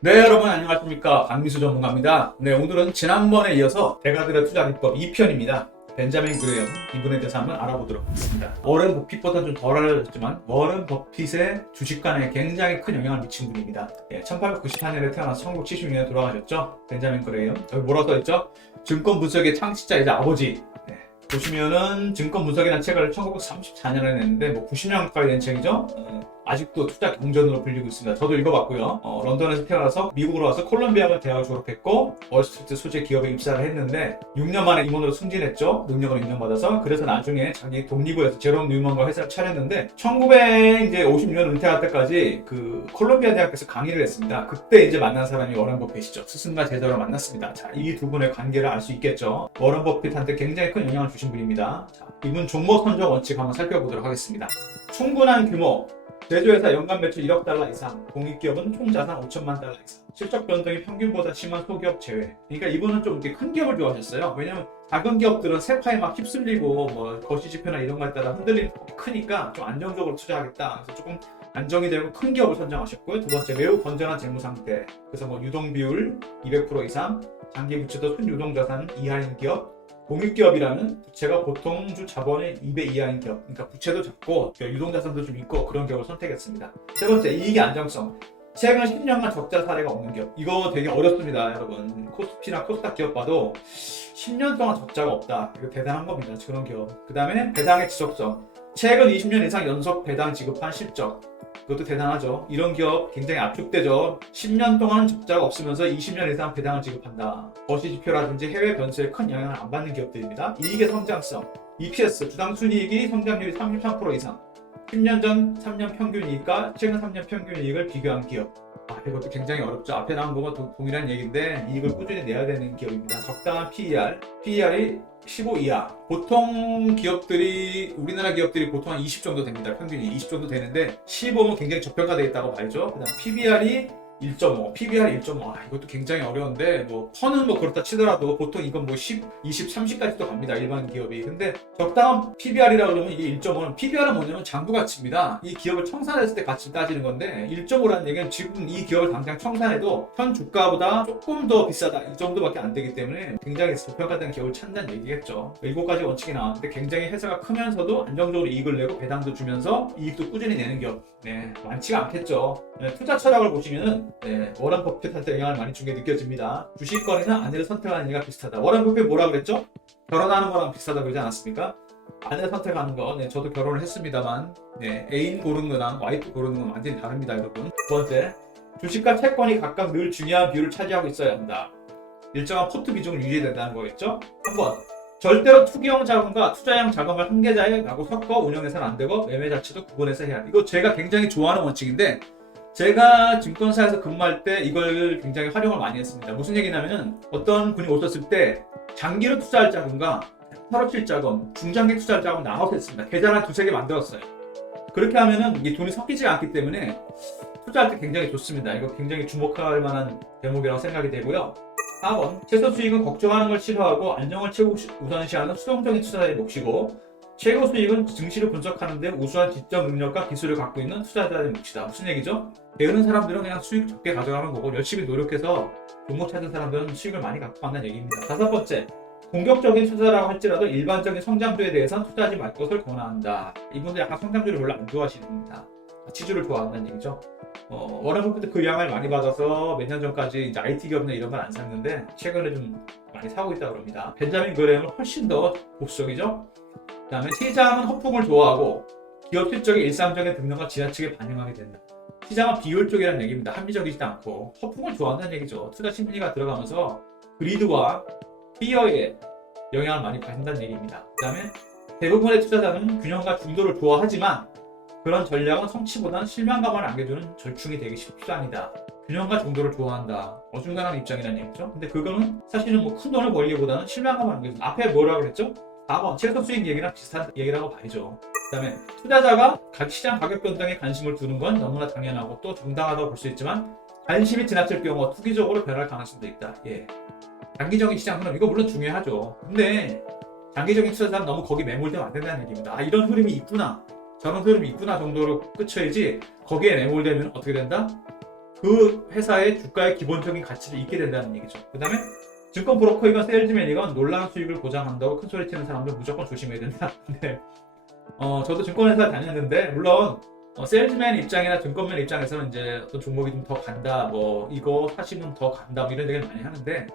네, 여러분 안녕하십니까. 박미수 전문가입니다. 네, 오늘은 지난번에 이어서 대가들의 투자 기법 2편입니다. 벤자민 그레엄 이분에 대해서 한번 알아보도록 하겠습니다. 워런 버핏보다 좀 덜 알려졌지만 워런 버핏의 주식관에 굉장히 큰 영향을 미친 분입니다. 1894년에 태어나서 1976년에 돌아가셨죠. 벤자민 그레엄. 여기 뭐라 써있죠? 증권 분석의 창시자이자 아버지. 보시면은 증권 분석이라는 책을 1934년에 냈는데 90년 가까이 된 책이죠. 아직도 투자 경전으로 불리고 있습니다. 저도 읽어봤고요. 런던에서 태어나서 미국으로 와서 콜롬비아 대학을 졸업했고 월스트리트 소재 기업에 입사를 했는데 6년 만에 임원으로 승진했죠. 능력을 인정받아서. 그래서 나중에 자기 독립을 제롬 뉴먼과 회사를 차렸는데 1956년 은퇴할 때까지 그 콜롬비아 대학에서 강의를 했습니다. 그때 이제 만난 사람이 워런 버핏이죠. 스승과 제자로 만났습니다. 자, 이 두 분의 관계를 알 수 있겠죠. 워런 버핏한테 굉장히 큰 영향을 주신 분입니다. 자, 이분 종목 선정 원칙 한번 살펴보도록 하겠습니다. 충분한 규모, 제조회사 연간 매출 1억 달러 이상, 공익기업은 총자산 5천만 달러 이상, 실적 변동이 평균보다 심한 소기업 제외. 그러니까 이분은 좀 이렇게 큰 기업을 좋아하셨어요. 왜냐면 작은 기업들은 세파에 막 휩쓸리고 뭐 거시지표나 이런 거에 따라 흔들리는 폭이 크니까 좀 안정적으로 투자하겠다. 그래서 조금 안정이 되고 큰 기업을 선정하셨고요. 두 번째, 매우 건전한 재무 상태. 그래서 뭐 유동 비율 200% 이상, 장기 부채도 순유동 자산 이하인 기업, 공익기업이라는 부채가 보통주 자본의 2배 이하인 기업, 그러니까 부채도 작고 유동자산도 좀 있고 그런 기업을 선택했습니다. 세 번째, 이익의 안정성. 최근 10년간 적자 사례가 없는 기업. 이거 되게 어렵습니다, 여러분. 코스피나 코스닥 기업 봐도 10년 동안 적자가 없다. 이거 대단한 겁니다, 그런 기업. 그 다음에 배당의 지속성. 최근 20년 이상 연속 배당 지급한 실적. 그것도 대단하죠. 이런 기업 굉장히 압축되죠. 10년 동안 적자가 없으면서 20년 이상 배당을 지급한다. 거시지표라든지 해외 변수에 큰 영향을 안 받는 기업들입니다. 이익의 성장성, EPS, 주당 순이익이 성장률이 33% 이상. 10년 전 3년 평균 이익과 최근 3년 평균 이익을 비교한 기업. 이것도 굉장히 어렵죠. 앞에 나온 거가 동일한 얘기인데 이익을 꾸준히 내야 되는 기업입니다. 적당한 PER이 15 이하. 보통 기업들이, 우리나라 기업들이 보통 한 20 정도 됩니다. 평균이 20 정도 되는데 15는 굉장히 저평가되어 있다고 봐야죠. 그 다음 PBR이 1.5, PBR 1.5. 이것도 굉장히 어려운데, 뭐, 퍼는 뭐 그렇다 치더라도 보통 이건 뭐 10, 20, 30까지도 갑니다. 일반 기업이. 근데 적당한 PBR이라 그러면 이게 1.5는, PBR은 뭐냐면 장부 가치입니다. 이 기업을 청산했을 때 가치 따지는 건데, 1.5라는 얘기는 지금 이 기업을 당장 청산해도 현 주가보다 조금 더 비싸다. 이 정도밖에 안 되기 때문에 굉장히 저평가된 기업을 찾는 얘기겠죠. 7가지 원칙이 나왔는데 굉장히 회사가 크면서도 안정적으로 이익을 내고 배당도 주면서 이익도 꾸준히 내는 기업. 많지가 않겠죠. 투자 철학을 보시면은 워런 버핏한테 영향을 많이 준 게 느껴집니다. 주식거리나 아내를 선택하는 얘가 비슷하다. 워런 버핏 뭐라 그랬죠? 결혼하는 거랑 비슷하다고 그러지 않았습니까? 아내 선택하는 거, 저도 결혼을 했습니다만 애인 고르는 거랑 와이프 고르는 건 완전히 다릅니다, 여러분. 두 번째, 주식과 채권이 각각 늘 중요한 비율을 차지하고 있어야 한다. 일정한 포트 비중을 유지해야 된다는 거겠죠? 3번, 절대로 투기형 자금과 투자형 자금을 한 계좌에 라고 섞어 운영해서는 안 되고 매매 자체도 구분해서 해야 돼. 이거 제가 굉장히 좋아하는 원칙인데 제가 증권사에서 근무할 때 이걸 굉장히 활용을 많이 했습니다. 무슨 얘기냐면은 어떤 분이 오셨을 때 장기로 투자할 자금과 하루칠 자금, 중장기 투자할 자금 나눠서 했습니다. 계좌를 한 두세 개 만들었어요. 그렇게 하면은 이게 돈이 섞이지 않기 때문에 투자할 때 굉장히 좋습니다. 이거 굉장히 주목할 만한 대목이라고 생각이 되고요. 4번, 최소 수익은 걱정하는 걸 싫어하고 안정을 최고 우선시하는 수동적인 투자자의 몫이고 최고 수익은 증시를 분석하는 데 우수한 지적 능력과 기술을 갖고 있는 투자자의 몫이다. 무슨 얘기죠? 게으른 사람들은 그냥 수익 적게 가져가는 거고 열심히 노력해서 종목 찾은 사람들은 수익을 많이 갖고 간다는 얘기입니다. 5번째, 공격적인 투자라고 할지라도 일반적인 성장주에 대해서는 투자하지 말 것을 권한다. 이분도 약간 성장주를 별로 안 좋아하시는 겁니다. 지주를 좋아한다는 얘기죠. 워런 버핏도 그 영향을 많이 받아서 몇 년 전까지 이제 IT 기업이나 이런 건 안 샀는데 최근에 좀 많이 사고 있다고 합니다. 벤자민 그레엄은 훨씬 더 보수적이죠. 그 다음에 시장은 허풍을 좋아하고 기업 실적의 일상적인 등등과 지나치게 반영하게 된다. 시장은 비효율적이라는 얘기입니다. 합리적이지 않고 허풍을 좋아한다는 얘기죠. 투자 심리가 들어가면서 그리드와 피어에 영향을 많이 받는다는 얘기입니다. 그 다음에 대부분의 투자자는 균형과 중도를 좋아하지만 그런 전략은 성취보다는 실망감을 안겨주는 절충이 되기 쉽습니다. 균형과 정도를 좋아한다. 어중간한 입장이라는 얘기죠. 근데 그거는 사실은 뭐 큰 돈을 벌기보다는 실망감을 안겨주는. 앞에 뭐라고 그랬죠? 4번, 최소 수익 얘기랑 비슷한 얘기라고 봐야죠. 그 다음에 투자자가 시장 가격 변동에 관심을 두는 건 너무나 당연하고 또 정당하다고 볼 수 있지만 관심이 지나칠 경우 투기적으로 변할 가능성도 있다. 장기적인 시장 흐름, 이거 물론 중요하죠. 근데 장기적인 투자자는 너무 거기 매몰되면 안 된다는 얘기입니다. 이런 흐름이 있구나, 저런 흐름이 있구나 정도로 끝쳐야지 거기에 매몰되면 어떻게 된다? 그 회사의 주가의 기본적인 가치를 잊게 된다는 얘기죠. 그 다음에 증권 브로커이건 세일즈맨이건 놀라운 수익을 보장한다고 큰 소리 치는 사람들 무조건 조심해야 된다. 근데 저도 증권회사 다녔는데 물론 세일즈맨 입장이나 증권맨 입장에서는 이제 어떤 종목이 좀 더 간다, 뭐 이거 사시면 더 간다, 뭐 이런 얘기를 많이 하는데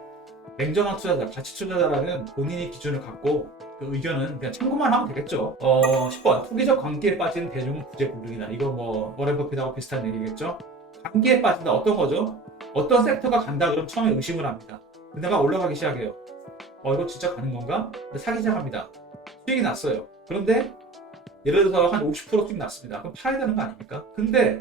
냉정한 투자자, 가치 투자자라는 본인이 기준을 갖고 그 의견은 그냥 참고만 하면 되겠죠. 10번 투기적 관계에 빠진 대중은 구제불능이다. 이거 뭐 워렌 버핏하고 비슷한 얘기겠죠. 관계에 빠진다 어떤 거죠? 어떤 섹터가 간다 그럼 처음에 의심을 합니다. 근데가 올라가기 시작해요. 이거 진짜 가는 건가? 근데 사기 시작합니다. 수익이 났어요. 그런데 예를 들어서 한 50% 수익 났습니다. 그럼 팔아야 되는 거 아닙니까? 근데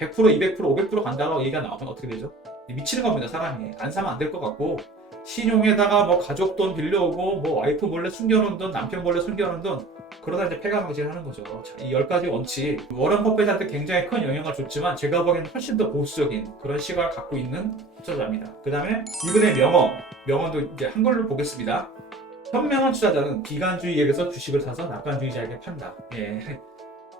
100%, 200%, 500% 간다고 얘기가 나오면 어떻게 되죠? 미치는 겁니다. 사람이. 안 사면 안 될 것 같고 신용에다가 뭐 가족 돈 빌려오고 뭐 와이프 몰래 숨겨놓은 돈, 남편 몰래 숨겨놓은 돈, 그러다 이제 패가망신을 하는 거죠. 자, 이 10가지 원칙, 워런 버핏한테 굉장히 큰 영향을 줬지만 제가 보기에는 훨씬 더 보수적인 그런 시각을 갖고 있는 투자자입니다. 그 다음에 이분의 명언도 이제 한글로 보겠습니다. 현명한 투자자는 비관주의에게서 주식을 사서 낙관주의자에게 판다. 예.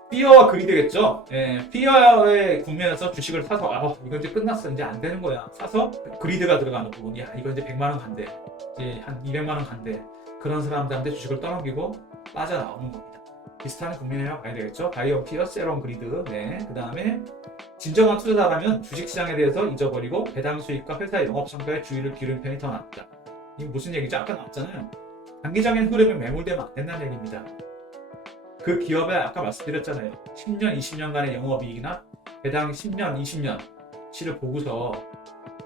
피어와 그리드겠죠. 예, 피어의 국면에서 주식을 사서 이거 이제 끝났어, 이제 안 되는 거야. 사서 그리드가 들어가는 부분, 이거 이제 100만 원 간대, 이제 한 200만 원 간대. 그런 사람들한테 주식을 떠넘기고 빠져나오는 겁니다. 비슷한 국면이라고 봐야 되겠죠. 바이어 피어, 세럼 그리드. 네. 그 다음에 진정한 투자자라면 주식시장에 대해서 잊어버리고 배당 수익과 회사의 영업 성과에 주의를 기울이는 편이 더 낫다. 이게 무슨 얘기죠? 아까 나왔잖아요. 단기적인 흐름에 매몰되면 안 된다는 얘기입니다. 그 기업에 아까 말씀드렸잖아요. 10년, 20년간의 영업이익이나 배당 10년, 20년치를 보고서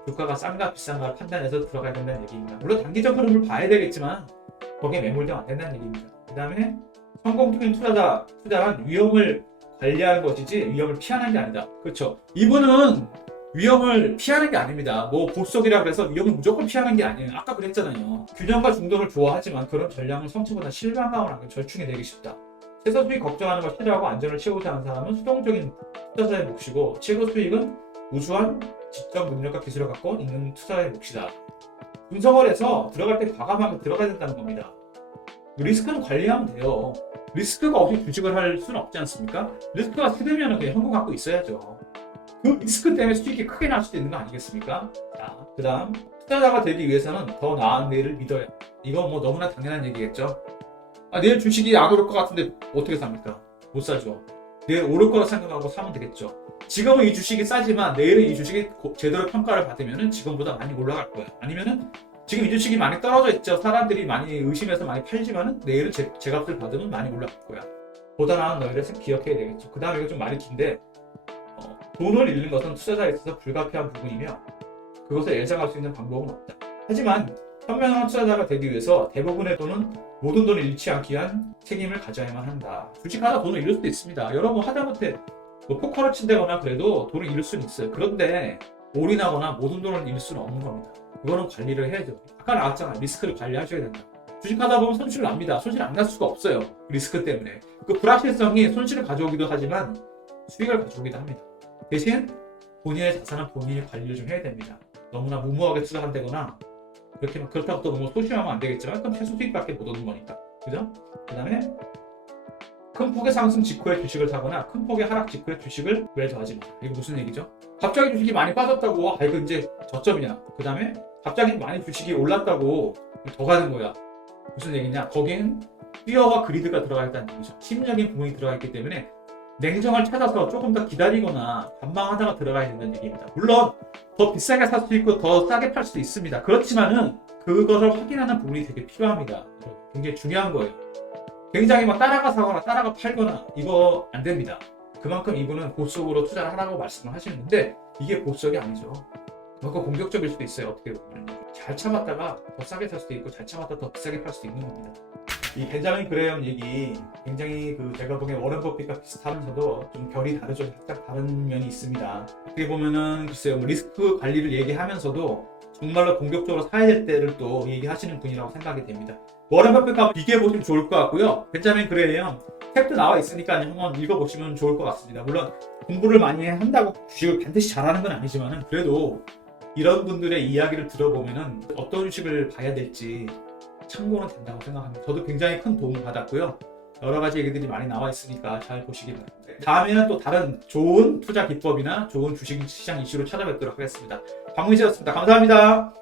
주가가 싼가 비싼가 판단해서 들어가야 된다는 얘기입니다. 물론 단기적 흐름을 봐야 되겠지만 거기에 매몰되면 안 된다는 얘기입니다. 그 다음에 성공적인 투자란 위험을 관리하는 것이지 위험을 피하는 게 아니다. 그렇죠. 이분은 위험을 피하는 게 아닙니다. 뭐 보석이라고 해서 위험을 무조건 피하는 게 아니에요. 아까 그랬잖아요. 균형과 중도를 좋아하지만 그런 전략을 성취보다 실망감을 하고 절충이 되기 쉽다. 최소 수익 걱정하는 걸 싫어하고 안전을 채우자 하는 사람은 수동적인 투자자의 몫이고 최고 수익은 우수한 지적 능력과 기술을 갖고 있는 투자자의 몫이다. 분석을 해서 들어갈 때 과감하게 들어가야 된다는 겁니다. 리스크는 관리하면 돼요. 리스크가 없이 주식을 할 수는 없지 않습니까? 리스크가 크면 그냥 현금 갖고 있어야죠. 그 리스크 때문에 수익이 크게 날 수도 있는 거 아니겠습니까? 자, 그 다음 투자자가 되기 위해서는 더 나은 내일을 믿어야. 이건 뭐 너무나 당연한 얘기겠죠. 내일 주식이 안 오를 것 같은데 어떻게 삽니까? 못 사죠. 내일 오를 거라 생각하고 사면 되겠죠. 지금은 이 주식이 싸지만 내일은 이 주식이 제대로 평가를 받으면 지금보다 많이 올라갈 거예요. 아니면은 지금 이 주식이 많이 떨어져 있죠. 사람들이 많이 의심해서 많이 팔지만은 내일은 제값을 받으면 많이 올라갈 거야. 보다 나은 너희를 기억해야 되겠죠. 그 다음에 이거 좀 말이 긴데 돈을 잃는 것은 투자자에 있어서 불가피한 부분이며 그것을 예상할 수 있는 방법은 없다. 하지만 현명한 투자자가 되기 위해서 대부분의 돈은 모든 돈을 잃지 않기 위한 책임을 가져야만 한다. 주식하다 돈을 잃을 수도 있습니다. 여러분 하다못해 포커를 친다거나 그래도 돈을 잃을 수는 있어요. 그런데 올인하거나 모든 돈을 잃을 수는 없는 겁니다. 그거는 관리를 해야죠. 아까 나왔잖아. 리스크를 관리하셔야 된다. 주식하다 보면 손실 납니다. 손실 안 날 수가 없어요. 리스크 때문에. 그 불확실성이 손실을 가져오기도 하지만 수익을 가져오기도 합니다. 대신 본인의 자산은 본인이 관리를 좀 해야 됩니다. 너무나 무모하게 투자한다거나 그렇다고 또 너무 소심하면 안 되겠지만 그럼 최소 수익밖에 못 얻는 거니까. 그죠? 그 다음에 큰 폭의 상승 직후에 주식을 사거나 큰 폭의 하락 직후에 주식을 매도하지 마. 이거 무슨 얘기죠? 갑자기 주식이 많이 빠졌다고 이거 이제 저점이냐. 그 다음에 갑자기 많이 주식이 올랐다고 더 가는 거야. 무슨 얘기냐? 거긴 피어와 그리드가 들어가 있다는 얘기죠. 심리적인 부분이 들어가 있기 때문에 냉정을 찾아서 조금 더 기다리거나 관망하다가 들어가야 된다는 얘기입니다. 물론 더 비싸게 살 수도 있고 더 싸게 팔 수도 있습니다. 그렇지만은 그것을 확인하는 부분이 되게 필요합니다. 굉장히 중요한 거예요. 굉장히 막 따라가 사거나 따라가 팔거나 이거 안 됩니다. 그만큼 이분은 보수적으로 투자를 하라고 말씀을 하시는데 이게 보수적이 아니죠. 그만큼 공격적일 수도 있어요. 어떻게 보면 잘 참았다가 더 싸게 살 수도 있고 잘 참았다 더 비싸게 팔 수도 있는 겁니다. 이 벤자민 그레엄 얘기 굉장히 제가 보기엔 워런 버핏과 비슷하면서도 좀 결이 다르죠. 살짝 다른 면이 있습니다. 어떻게 보면은 글쎄요, 리스크 관리를 얘기하면서도 정말로 공격적으로 사야 될 때를 또 얘기하시는 분이라고 생각이 됩니다. 워런 버핏과 비교해 보시면 좋을 것 같고요. 벤자민 그레엄 책도 나와 있으니까 한번 읽어보시면 좋을 것 같습니다. 물론 공부를 많이 한다고 주식을 반드시 잘하는 건 아니지만은 그래도 이런 분들의 이야기를 들어보면은 어떤 주식을 봐야 될지 참고는 된다고 생각합니다. 저도 굉장히 큰 도움을 받았고요. 여러 가지 얘기들이 많이 나와 있으니까 잘 보시기 바랍니다. 다음에는 또 다른 좋은 투자 기법이나 좋은 주식 시장 이슈로 찾아뵙도록 하겠습니다. 박민수였습니다. 감사합니다.